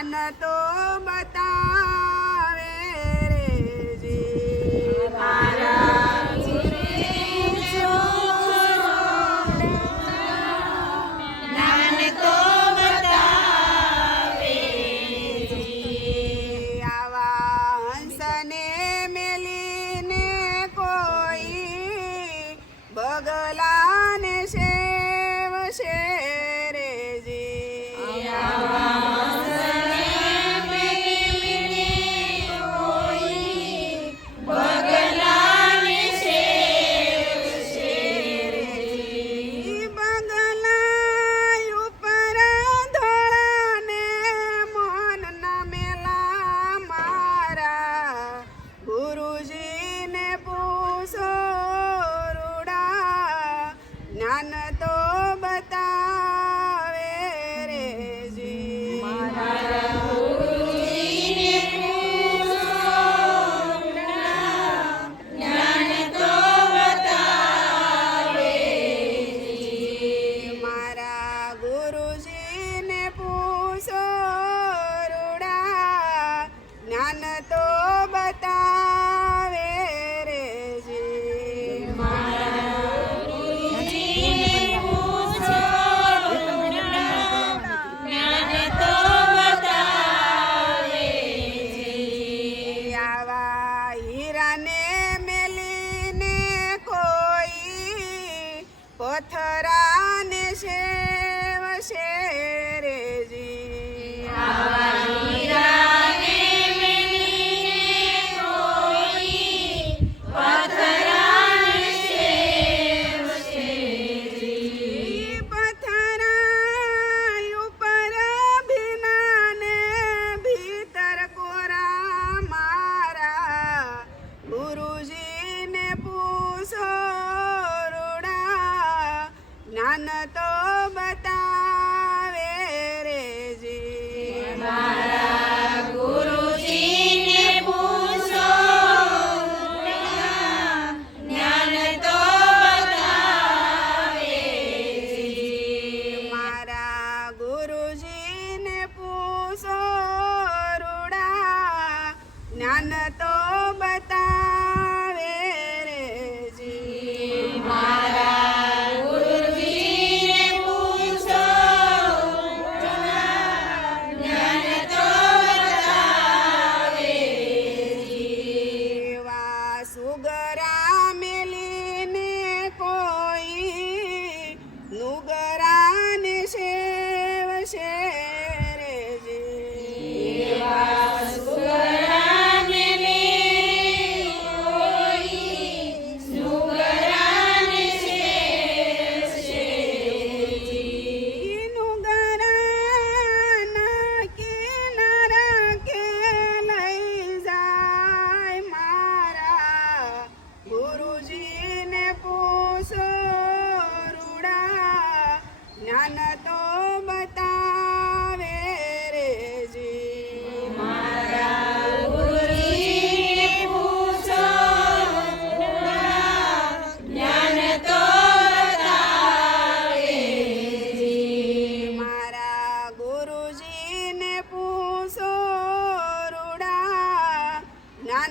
જ્ઞાન તો ગુરુજીને પૂછો રૂડા જ્ઞાન તો બતાવે રે આવા હીરાને મેલીને કોઈ પથરાને છે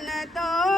ne to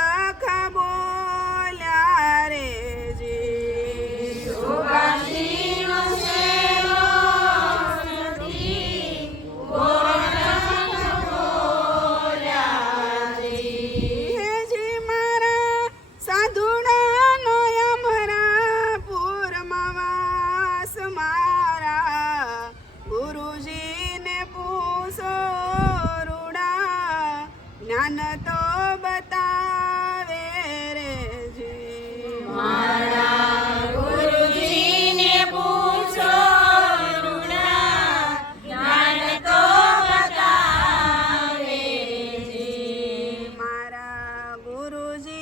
গুরুজি